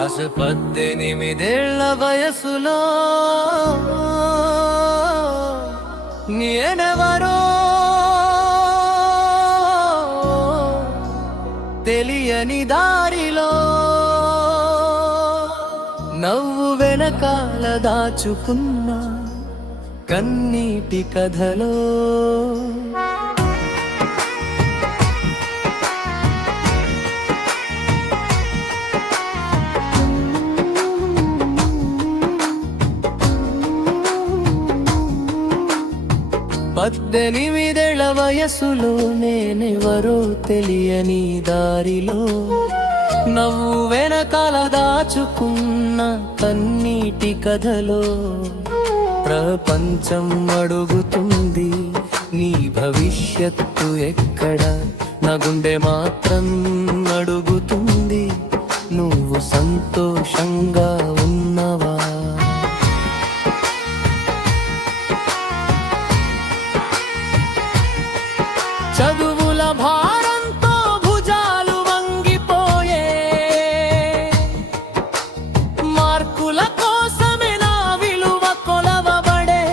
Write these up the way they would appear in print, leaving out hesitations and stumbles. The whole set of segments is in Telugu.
18 వయసులో నేనెవరో తెలియని దారిలో నవ్వు వెనకాల దాచుకున్న కన్నీటి కథలో పద్దెనిమిదేళ్ల వయసులో నేనెవరో తెలియని దారిలో నవ్వు వెనకాల దాచుకున్న కన్నీటి కథలో ప్రపంచం అడుగుతుంది నీ భవిష్యత్తు ఎక్కడ, నా గుండె మాత్రం అడుగుతుంది నువ్వు సంతోషంగా ఉన్నవా. చదువుల భారంతో భుజాలు వంగిపోయే, మార్కుల కోసమే నా విలువ కొలవబడే,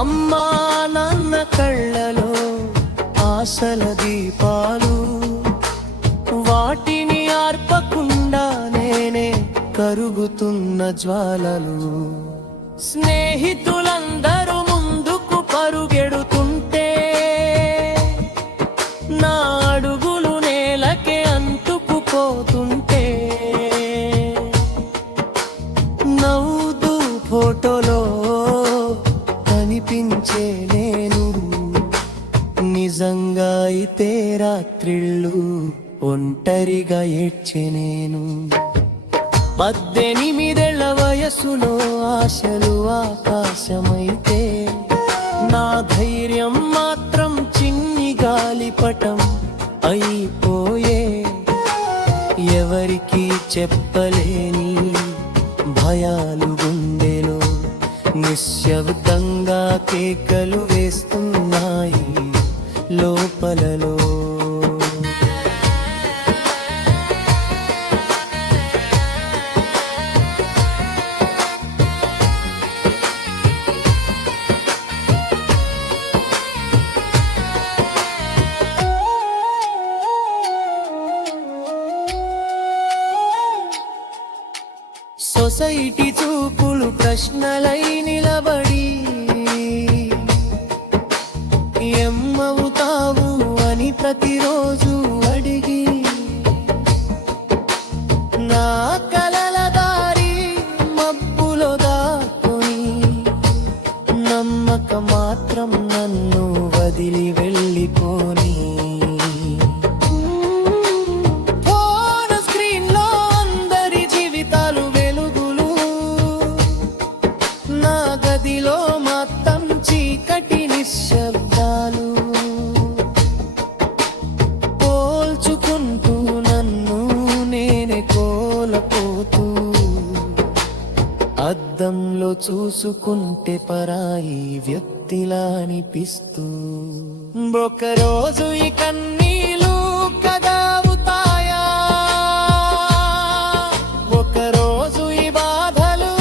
అమ్మా నాన్న కళ్ళలో ఆశల దీపాలు, వాటిని ఆర్పకుండా నేనే కరుగుతున్న జ్వాలలు. స్నేహితులందరూ ముందుకు పరుగెడుతుంటే నా అడుగులు నేలకే అంటుకుపోతుంటే, నవ్వుతూ ఫోటోలో కనిపించే నేను నిజంగా అయితే రాత్రిళ్ళు ఒంటరిగా ఏడ్చే నేను. 18 వయసులో ఆశలు ఆకాశమైతే నా ధైర్యం మాత్రం చిన్ని గాలిపటం అయిపోయే. ఎవరికి చెప్పలేని భయాలు గుండెలో నిశ్శబ్దంగా కేకలు వేస్తున్నాయి లోపలలో. సొసైటీ చూపులు ప్రశ్నలై నిలబడి, ఏమవుతావు అని ప్రతిరోజు అడిగి, నా కలల దారి మబ్బులో దాక్కుని నమ్మక మాత్రం నన్ను వదిలి వెళ్ళిపోని, గదిలో మొత్తం చీకటి నిశ్శబ్దాలు, పోల్చుకుంటూ నన్ను నేనే కోల్పోతూ, అద్దంలో చూసుకుంటే పరాయి వ్యక్తిలా అనిపిస్తూ, ఒకరోజు ఈ కన్నీలు కదావుతాయా, ఒకరోజు ఈ బాధలు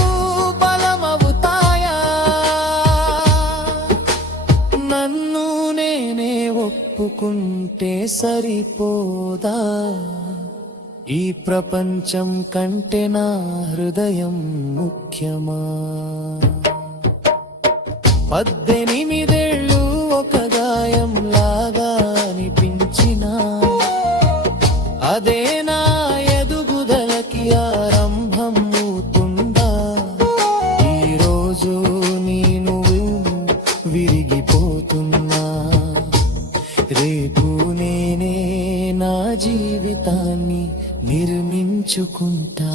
నన్ను నేనే ఒప్పుకుంటే సరిపోదా. ఈ ప్రపంచం కంటే నా హృదయం ముఖ్యమా. 18 ఒక గాయం లాగా అనిపించినా, అదే నా ఎదుగుదలకి ఆరంభం అవుతుందా. ఈరోజు నేను విరిగిపోతున్నా, రేపు నేనే నా జీవితాన్ని నిర్మించుకుంటా.